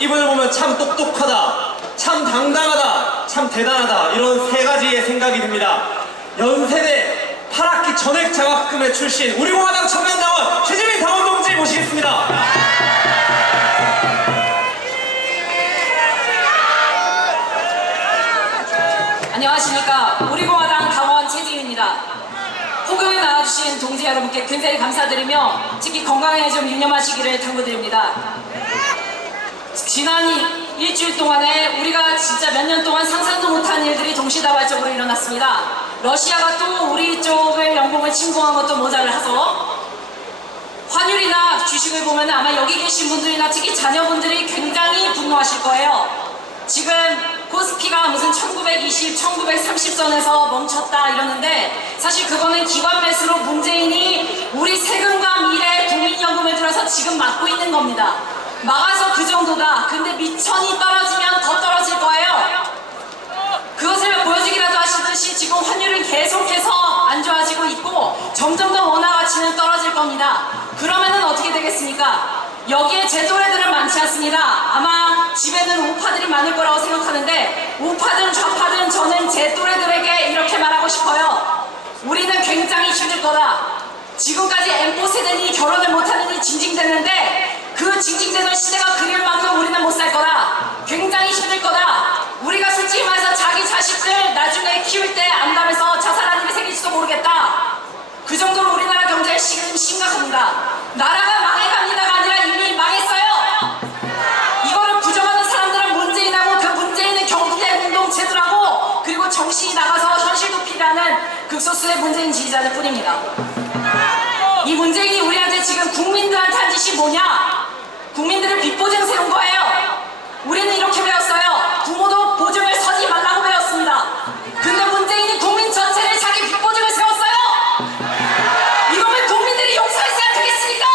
이분을 보면 참 똑똑하다, 참 당당하다, 참 대단하다 이런 세 가지의 생각이 듭니다. 연세대 8학기 전액 장학금의 출신 우리 공화당 청년당원 최재민 당원 동지 모시겠습니다. 안녕하십니까. 우리 공화당 당원 최지입니다. 호경에 나와주신 동지 여러분께 굉장히 감사드리며 특히 건강에 좀 유념하시기를 당부드립니다. 지난 이- 일주일 동안에 우리가 진짜 몇 년 동안 상상도 못한 일들이 동시다발적으로 일어났습니다. 러시아가 또 우리 쪽을 영공을 침공한 것도 모자라서 환율이나 주식을 보면 아마 여기 계신 분들이나 특히 자녀분들이 굉장히 분노하실 거예요. 지금 코스피가 무슨 1920, 1930선에서 멈췄다 이러는데 사실 그거는 기관 매수로 문재인이 우리 세금과 미래 국민연금을 들어서 지금 막고 있는 겁니다. 막아서 그 정도다. 근데 미천이 떨어지면 더 떨어질 거예요. 그것을 보여주기라도 하시듯이 지금 환율은 계속해서 안 좋아지고 있고 점점 더 원화 가치는 떨어질 겁니다. 그러면은 어떻게 되겠습니까? 여기에 제 또래들은 많지 않습니다. 아마 집에는 우파들이 많을 거라고 생각하는데 우파든 좌파든 저는 제 또래들에게 이렇게 말하고 싶어요. 우리는 굉장히 힘들 거다. 지금까지 엠포 세대니 결혼을 못하느니 징징댔는데 그 징징대던 시대가 그릴 만큼 우리는 못 살 거다. 굉장히 힘들 거다. 우리가 솔직히 말해서 자기 자식들 나중에 키울 때 암담해서 자살한 일이 생길지도 모르겠다. 그 정도로 우리나라 경제 지금 심각합니다. 나라가 망해갑니다가 아니라 이미 망했어요. 이거를 부정하는 사람들은 문재인하고 그 문재인의 경제 공동체들하고 그리고 정신이 나가서 현실 도피라는 극소수의 문재인 지지자들 뿐입니다. 이 문재인이 우리한테 지금 국민들한테 한 짓이 뭐냐? 국민들을 빚보증 세운 거예요. 우리는 이렇게 배웠어요. 부모도 보증을 서지 말라고 배웠습니다. 근데 문재인이 국민 전체를 자기 빚보증을 세웠어요. 이거면 국민들이 용서했어야 되겠습니까?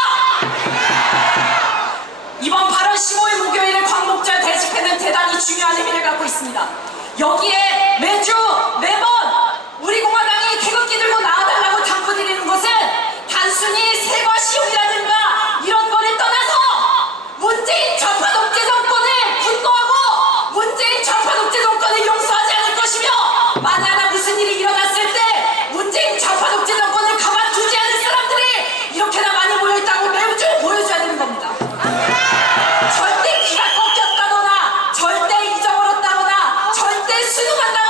이번 8월 15일 목요일에 광복절 대집회는 대단히 중요한 의미를 갖고 있습니다. 여기에 문재인 좌파 독재 정권을 분노하고 문재인 좌파 독재 정권을 용서하지 않을 것이며 만약 무슨 일이 일어났을 때 문재인 좌파 독재 정권을 가만두지 않을 사람들이 이렇게나 많이 모여있다고 매우 좀 보여줘야 되는 겁니다. 절대 기가 꺾였다거나 절대 잊어버렸다거나 절대 수능한다거나